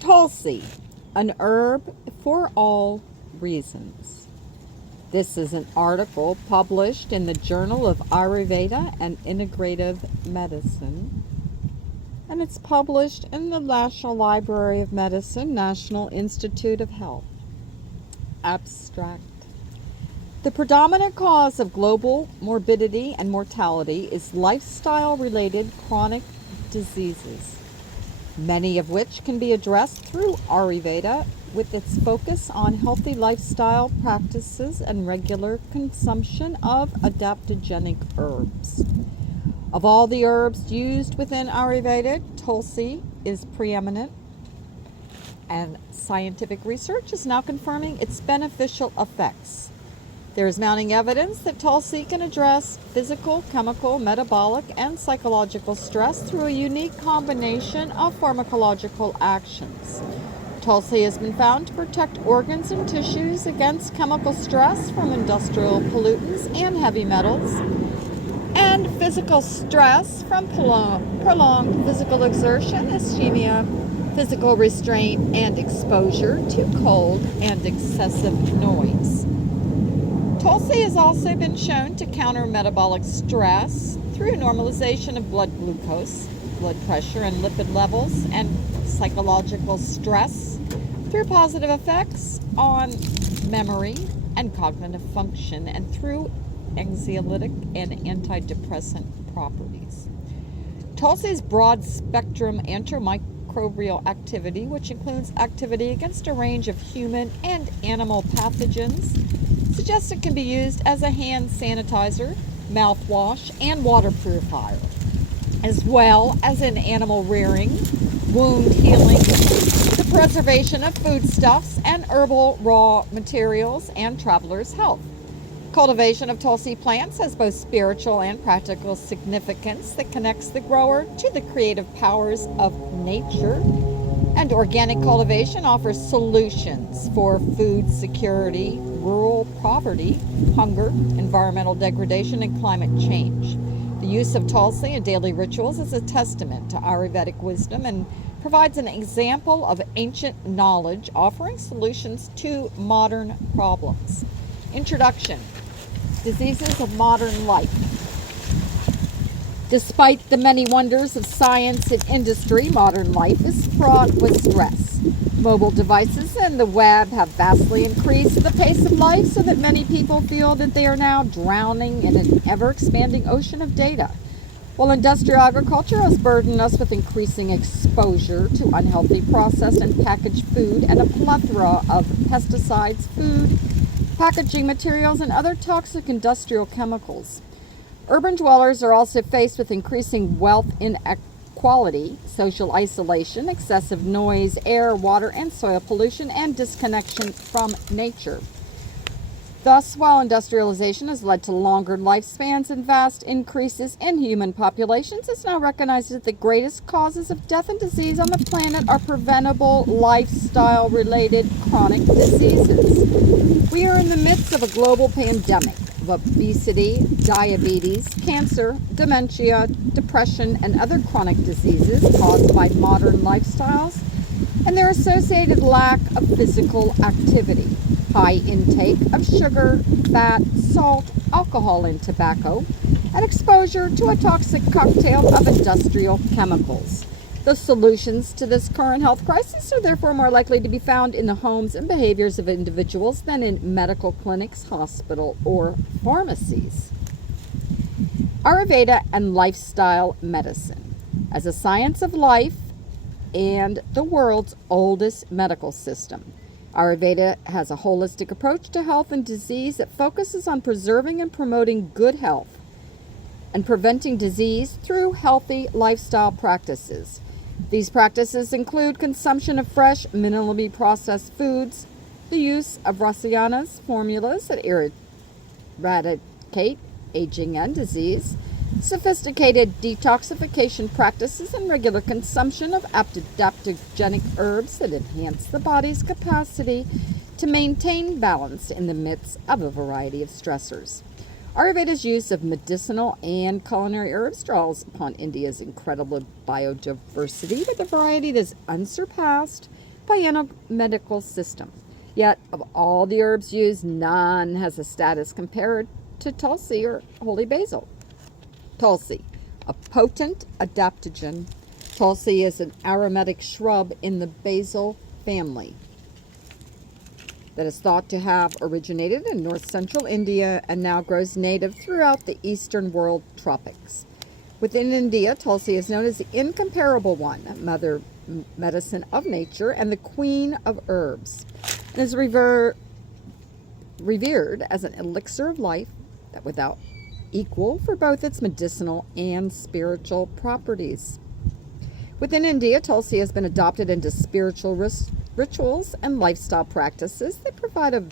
Tulsi, an herb for all reasons. This is an article published in the Journal of Ayurveda and Integrative Medicine, and it's published in the National Library of Medicine, National Institute of Health. Abstract. The predominant cause of global morbidity and mortality is lifestyle-related chronic diseases, many of which can be addressed through Ayurveda with its focus on healthy lifestyle practices and regular consumption of adaptogenic herbs. Of all the herbs used within Ayurveda, Tulsi is preeminent, and scientific research is now confirming its beneficial effects. There is mounting evidence that Tulsi can address physical, chemical, metabolic, and psychological stress through a unique combination of pharmacological actions. Tulsi has been found to protect organs and tissues against chemical stress from industrial pollutants and heavy metals, and physical stress from prolonged physical exertion, ischemia, physical restraint, and exposure to cold and excessive noise. Tulsi has also been shown to counter metabolic stress through normalization of blood glucose, blood pressure, and lipid levels, and psychological stress through positive effects on memory and cognitive function, and through anxiolytic and antidepressant properties. Tulsi's broad-spectrum antimicrobial activity, which includes activity against a range of human and animal pathogens, suggests it can be used as a hand sanitizer, mouthwash, and water purifier, as well as in animal rearing, wound healing, the preservation of foodstuffs and herbal raw materials, and travelers' health. Cultivation of Tulsi plants has both spiritual and practical significance that connects the grower to the creative powers of nature, and organic cultivation offers solutions for food security, rural poverty, hunger, environmental degradation, and climate change. The use of Tulsi in daily rituals is a testament to Ayurvedic wisdom and provides an example of ancient knowledge offering solutions to modern problems. Introduction. Diseases of modern life. Despite the many wonders of science and industry, modern life is fraught with stress. Mobile devices and the web have vastly increased the pace of life so that many people feel that they are now drowning in an ever-expanding ocean of data. While industrial agriculture has burdened us with increasing exposure to unhealthy processed and packaged food and a plethora of pesticides, food, packaging materials, and other toxic industrial chemicals, urban dwellers are also faced with increasing wealth inequality, social isolation, excessive noise, air, water, and soil pollution, and disconnection from nature. Thus, while industrialization has led to longer lifespans and vast increases in human populations, it's now recognized that the greatest causes of death and disease on the planet are preventable lifestyle-related chronic diseases. We are in the midst of a global pandemic of obesity, diabetes, cancer, dementia, depression, and other chronic diseases caused by modern lifestyles and their associated lack of physical activity, high intake of sugar, fat, salt, alcohol, and tobacco, and exposure to a toxic cocktail of industrial chemicals. The solutions to this current health crisis are therefore more likely to be found in the homes and behaviors of individuals than in medical clinics, hospital, or pharmacies. Ayurveda and lifestyle medicine. As a science of life and the world's oldest medical system, Ayurveda has a holistic approach to health and disease that focuses on preserving and promoting good health and preventing disease through healthy lifestyle practices. These practices include consumption of fresh, minimally processed foods, the use of rasayanas, formulas that eradicate aging and disease, sophisticated detoxification practices, and regular consumption of adaptogenic herbs that enhance the body's capacity to maintain balance in the midst of a variety of stressors. Ayurveda's use of medicinal and culinary herbs draws upon India's incredible biodiversity with a variety that is unsurpassed biomedical system. Yet, of all the herbs used, none has a status compared to Tulsi or holy basil. Tulsi, a potent adaptogen. Tulsi is an aromatic shrub in the basil family that is thought to have originated in north-central India and now grows native throughout the eastern world tropics. Within India, Tulsi is known as the incomparable one, mother medicine of nature and the queen of herbs, and is revered as an elixir of life that without equal for both its medicinal and spiritual properties. Within India, Tulsi has been adopted into spiritual rituals and lifestyle practices that provide a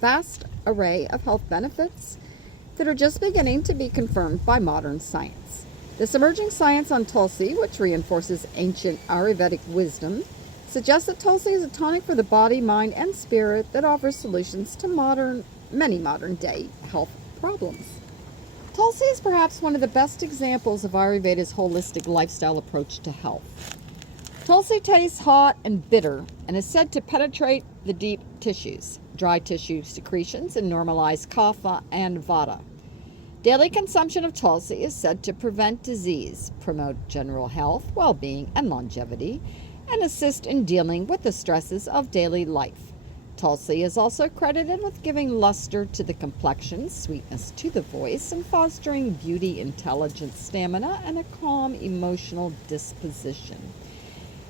vast array of health benefits that are just beginning to be confirmed by modern science. This emerging science on Tulsi, which reinforces ancient Ayurvedic wisdom, suggests that Tulsi is a tonic for the body, mind, and spirit that offers solutions to many modern-day health problems. Tulsi is perhaps one of the best examples of Ayurveda's holistic lifestyle approach to health. Tulsi tastes hot and bitter and is said to penetrate the deep tissues, dry tissue secretions, and normalize kapha and vata. Daily consumption of Tulsi is said to prevent disease, promote general health, well-being, and longevity, and assist in dealing with the stresses of daily life. Tulsi is also credited with giving luster to the complexion, sweetness to the voice, and fostering beauty, intelligence, stamina, and a calm emotional disposition.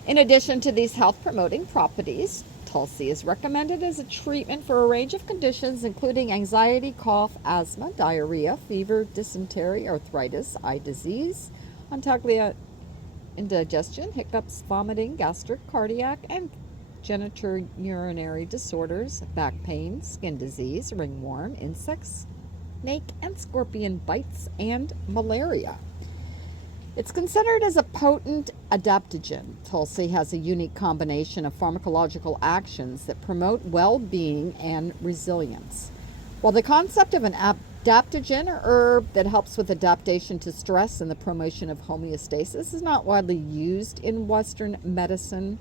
In addition to these health-promoting properties, Tulsi is recommended as a treatment for a range of conditions, including anxiety, cough, asthma, diarrhea, fever, dysentery, arthritis, eye disease, ontaglia, indigestion, hiccups, vomiting, gastric, cardiac, and genitourinary disorders, back pain, skin disease, ringworm, insects, snake and scorpion bites, and malaria. It's considered as a potent adaptogen. Tulsi has a unique combination of pharmacological actions that promote well-being and resilience. While the concept of an adaptogen or herb that helps with adaptation to stress and the promotion of homeostasis is not widely used in Western medicine,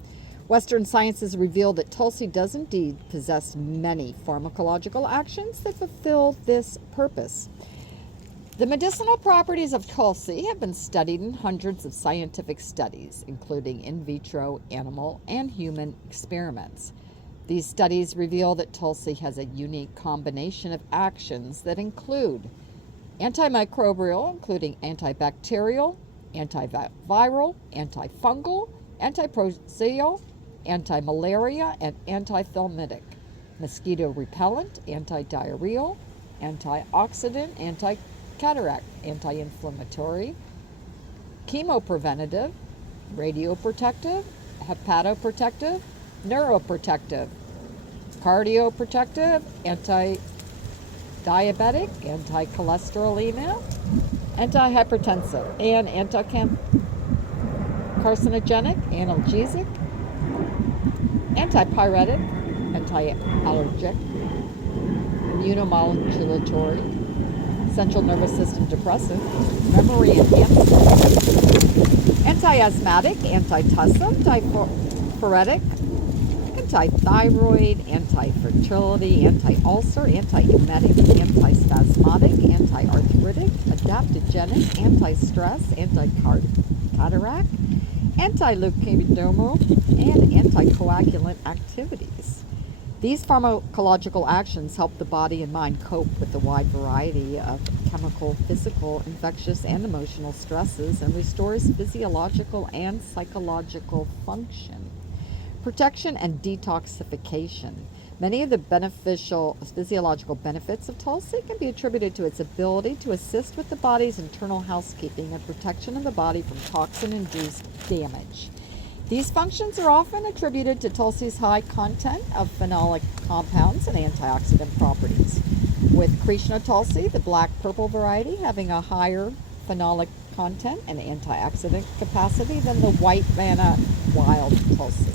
Western science has revealed that Tulsi does indeed possess many pharmacological actions that fulfill this purpose. The medicinal properties of Tulsi have been studied in hundreds of scientific studies, including in vitro, animal, and human experiments. These studies reveal that Tulsi has a unique combination of actions that include antimicrobial, including antibacterial, antiviral, antifungal, antiproceal, anti-malaria, and antithelmitic, mosquito repellent, anti-diarrheal, antioxidant, anti-cataract, anti-inflammatory, chemopreventative, radioprotective, hepatoprotective, neuroprotective, cardioprotective, anti-diabetic, anti-cholesterolemia, antihypertensive, and anti-carcinogenic, analgesic, antipyretic, anti-allergic, immunomodulatory, central nervous system depressant, memory enhancing, anti-asthmatic, antitussive, antiphoretic, anti-thyroid, anti-fertility, anti-ulcer, anti-emetic, anti-spasmodic, anti-arthritic, adaptogenic, anti-stress, anti-cataract, anti-leukemodermal, and anticoagulant activities. These pharmacological actions help the body and mind cope with the wide variety of chemical, physical, infectious, and emotional stresses and restores physiological and psychological function. Protection and detoxification. Many of the beneficial physiological benefits of Tulsi can be attributed to its ability to assist with the body's internal housekeeping and protection of the body from toxin-induced damage. These functions are often attributed to Tulsi's high content of phenolic compounds and antioxidant properties, with Krishna Tulsi, the black-purple variety, having a higher phenolic content and antioxidant capacity than the white Vanna wild Tulsi.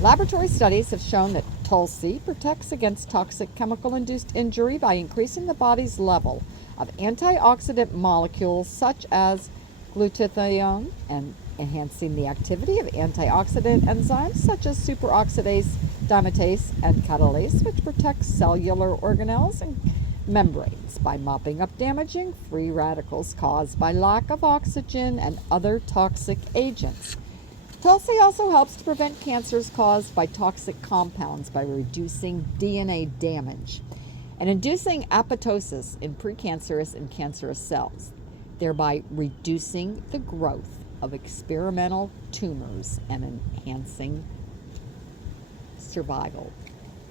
Laboratory studies have shown that Tulsi protects against toxic chemical-induced injury by increasing the body's level of antioxidant molecules such as glutathione and enhancing the activity of antioxidant enzymes such as superoxidase, diamidase, and catalase, which protect cellular organelles and membranes by mopping up damaging free radicals caused by lack of oxygen and other toxic agents. Tulsi also helps to prevent cancers caused by toxic compounds by reducing DNA damage and inducing apoptosis in precancerous and cancerous cells, thereby reducing the growth of experimental tumors and enhancing survival.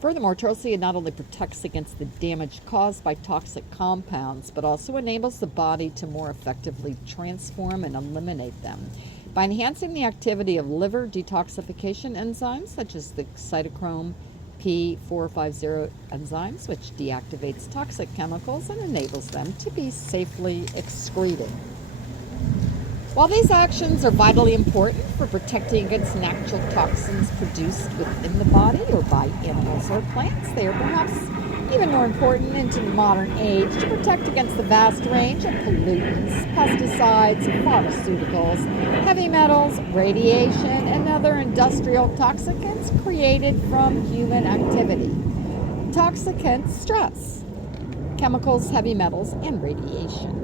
Furthermore, Tulsi not only protects against the damage caused by toxic compounds, but also enables the body to more effectively transform and eliminate them by enhancing the activity of liver detoxification enzymes such as the cytochrome P450 enzymes, which deactivates toxic chemicals and enables them to be safely excreted. While these actions are vitally important for protecting against natural toxins produced within the body or by animals or plants, they are perhaps even more important in the modern age to protect against the vast range of pollutants, pesticides, pharmaceuticals, heavy metals, radiation, and other industrial toxicants created from human activity. Toxicants, stress, chemicals, heavy metals, and radiation.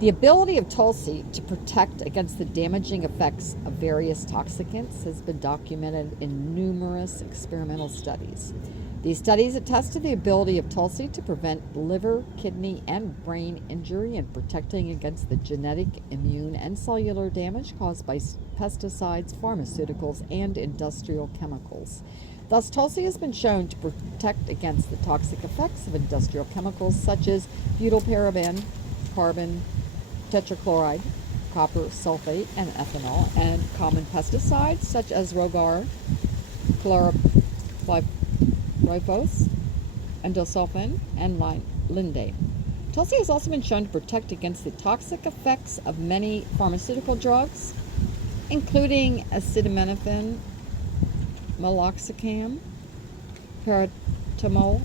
The ability of Tulsi to protect against the damaging effects of various toxicants has been documented in numerous experimental studies. These studies attest to the ability of Tulsi to prevent liver, kidney, and brain injury and protecting against the genetic, immune, and cellular damage caused by pesticides, pharmaceuticals, and industrial chemicals. Thus, Tulsi has been shown to protect against the toxic effects of industrial chemicals such as butylparaben, carbon tetrachloride, copper sulfate, and ethanol, and common pesticides such as rogar, chlorpyrifos, endosulfan, and lindane. Tulsi has also been shown to protect against the toxic effects of many pharmaceutical drugs, including acetaminophen, meloxicam, paracetamol,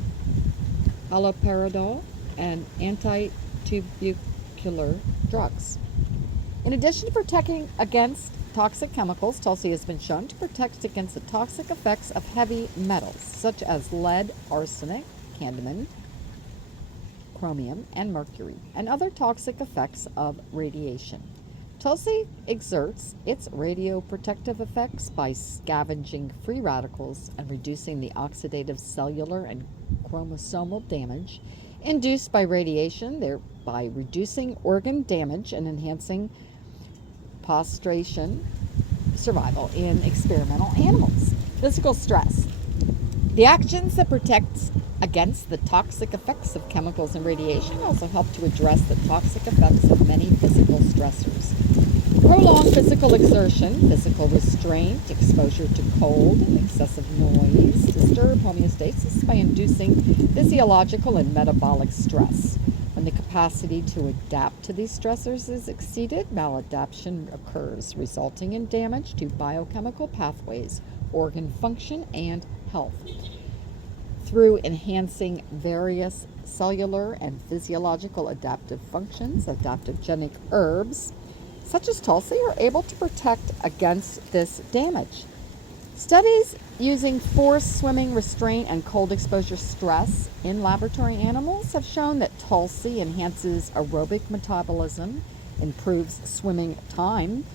haloperidol, and antitubercular drugs. In addition to protecting against toxic chemicals, Tulsi has been shown to protect against the toxic effects of heavy metals such as lead, arsenic, cadmium, chromium, and mercury, and other toxic effects of radiation. Tulsi exerts its radioprotective effects by scavenging free radicals and reducing the oxidative cellular and chromosomal damage induced by radiation, thereby reducing organ damage and enhancing postration survival in experimental animals. Physical stress. The actions that protect against the toxic effects of chemicals and radiation also help to address the toxic effects of many physical stressors. Prolonged physical exertion, physical restraint, exposure to cold, and excessive noise disturb homeostasis by inducing physiological and metabolic stress. When the capacity to adapt to these stressors is exceeded, maladaptation occurs, resulting in damage to biochemical pathways, organ function, and health. Through enhancing various cellular and physiological adaptive functions, adaptogenic herbs, such as Tulsi, are able to protect against this damage. Studies using forced swimming restraint and cold exposure stress in laboratory animals have shown that Tulsi enhances aerobic metabolism, improves swimming time,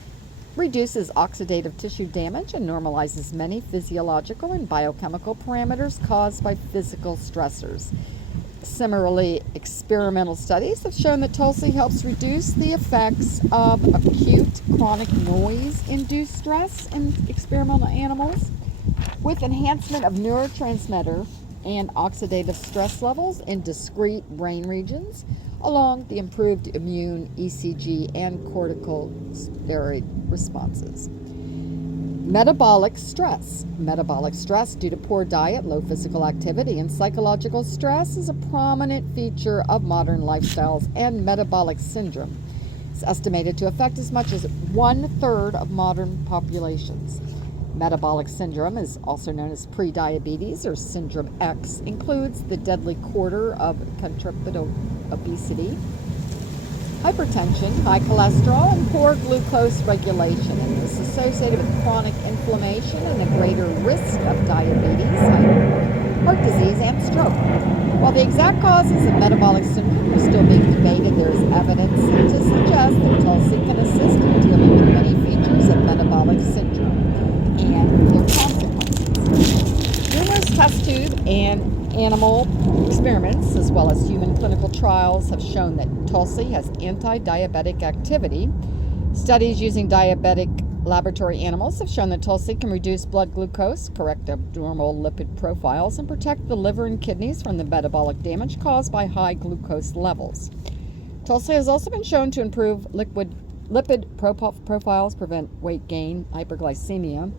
reduces oxidative tissue damage, and normalizes many physiological and biochemical parameters caused by physical stressors. Similarly, experimental studies have shown that Tulsi helps reduce the effects of acute chronic noise-induced stress in experimental animals, with enhancement of neurotransmitter and oxidative stress levels in discrete brain regions, along the improved immune, ECG, and corticosteroid responses. Metabolic stress. Metabolic stress due to poor diet, low physical activity, and psychological stress is a prominent feature of modern lifestyles, and metabolic syndrome is estimated to affect as much as 1/3 of modern populations. Metabolic syndrome is also known as prediabetes or syndrome X, includes the deadly quarter of quadruped obesity, hypertension, high cholesterol, and poor glucose regulation, and is associated with chronic inflammation and a greater risk of diabetes, heart disease, and stroke. While the exact causes of metabolic syndrome are still being debated, there is evidence to suggest that Tulsi can assist in dealing with many features of metabolic syndrome and their consequences. Numerous test tube and animal experiments, as well as human clinical trials, have shown that Tulsi has anti-diabetic activity. Studies using diabetic laboratory animals have shown that Tulsi can reduce blood glucose, correct abnormal lipid profiles, and protect the liver and kidneys from the metabolic damage caused by high glucose levels. Tulsi has also been shown to improve lipid profiles, prevent weight gain, hyperglycemia,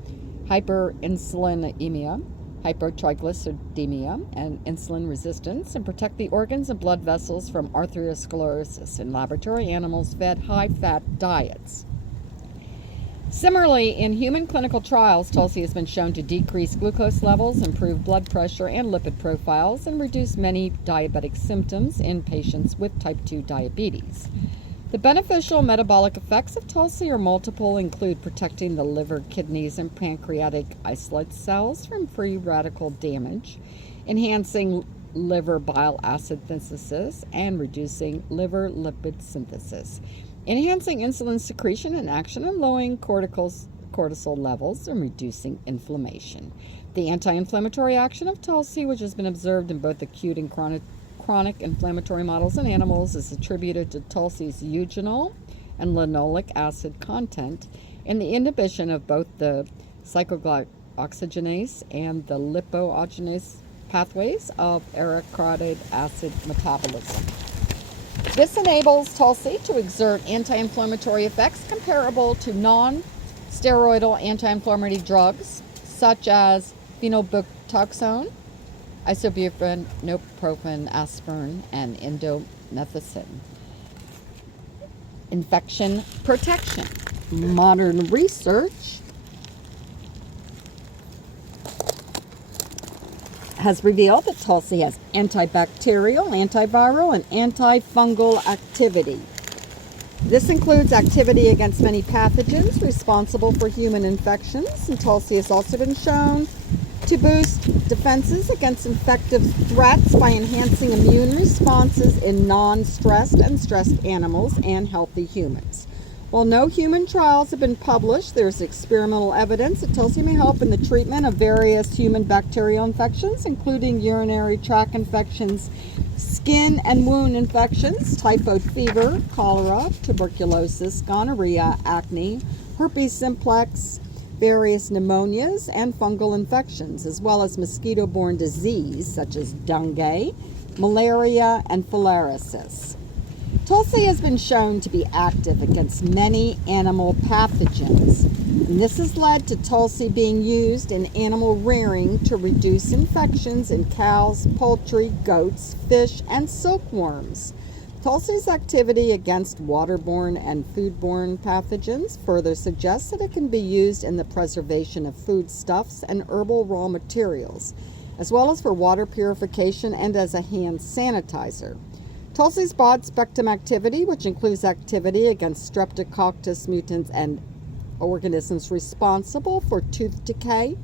hyperinsulinemia, hypertriglyceridemia, and insulin resistance, and protect the organs and blood vessels from arteriosclerosis in laboratory animals fed high-fat diets. Similarly, in human clinical trials, Tulsi has been shown to decrease glucose levels, improve blood pressure and lipid profiles, and reduce many diabetic symptoms in patients with type 2 diabetes. The beneficial metabolic effects of Tulsi are multiple, include protecting the liver, kidneys, and pancreatic islet cells from free radical damage, enhancing liver bile acid synthesis, and reducing liver lipid synthesis, enhancing insulin secretion and action, and lowering cortisol levels and reducing inflammation. The anti-inflammatory action of Tulsi, which has been observed in both acute and chronic inflammatory models in animals, is attributed to Tulsi's eugenol and linoleic acid content and the inhibition of both the cyclooxygenase and the lipogenase pathways of arachidonic acid metabolism. This enables Tulsi to exert anti-inflammatory effects comparable to non-steroidal anti-inflammatory drugs such as phenylbutoxone, ibuprofen, ibuprofen, aspirin, and indomethacin. Infection protection. Modern research has revealed that Tulsi has antibacterial, antiviral, and antifungal activity. This includes activity against many pathogens responsible for human infections, and Tulsi has also been shown to boost defenses against infective threats by enhancing immune responses in non-stressed and stressed animals and healthy humans. While no human trials have been published, there's experimental evidence that Tulsi may help in the treatment of various human bacterial infections, including urinary tract infections, skin and wound infections, typhoid fever, cholera, tuberculosis, gonorrhea, acne, herpes simplex, various pneumonias, and fungal infections, as well as mosquito-borne disease such as dengue, malaria, and filariasis. Tulsi has been shown to be active against many animal pathogens, and this has led to Tulsi being used in animal rearing to reduce infections in cows, poultry, goats, fish, and silkworms. Tulsi's activity against waterborne and foodborne pathogens further suggests that it can be used in the preservation of foodstuffs and herbal raw materials, as well as for water purification and as a hand sanitizer. Tulsi's broad-spectrum activity, which includes activity against Streptococcus mutans and organisms responsible for tooth decay,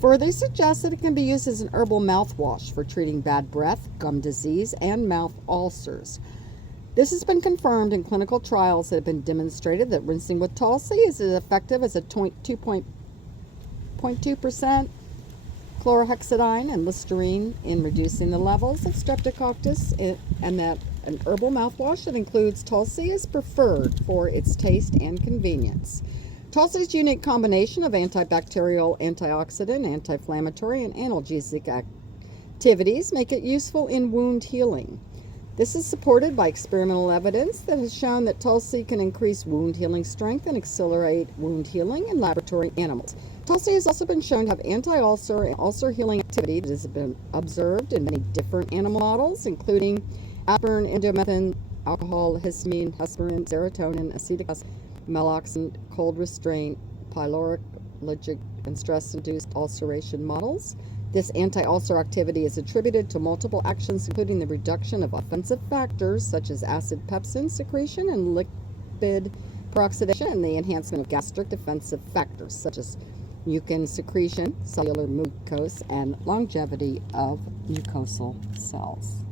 further suggests that it can be used as an herbal mouthwash for treating bad breath, gum disease, and mouth ulcers. This has been confirmed in clinical trials that have been demonstrated that rinsing with Tulsi is as effective as a 2.2% chlorhexidine and Listerine in reducing the levels of Streptococcus, and that an herbal mouthwash that includes Tulsi is preferred for its taste and convenience. Tulsi's unique combination of antibacterial, antioxidant, anti-inflammatory, and analgesic activities make it useful in wound healing. This is supported by experimental evidence that has shown that Tulsi can increase wound healing strength and accelerate wound healing in laboratory animals. Tulsi has also been shown to have anti-ulcer and ulcer healing activity that has been observed in many different animal models, including aspirin, indomethacin, alcohol, histamine, heparin, serotonin, acetic acid, meloxin, cold restraint, pyloric, allergic, and stress-induced ulceration models, This anti-ulcer activity is attributed to multiple actions, including the reduction of offensive factors such as acid pepsin secretion and lipid peroxidation, and the enhancement of gastric defensive factors such as mucin secretion, cellular mucose, and longevity of mucosal cells.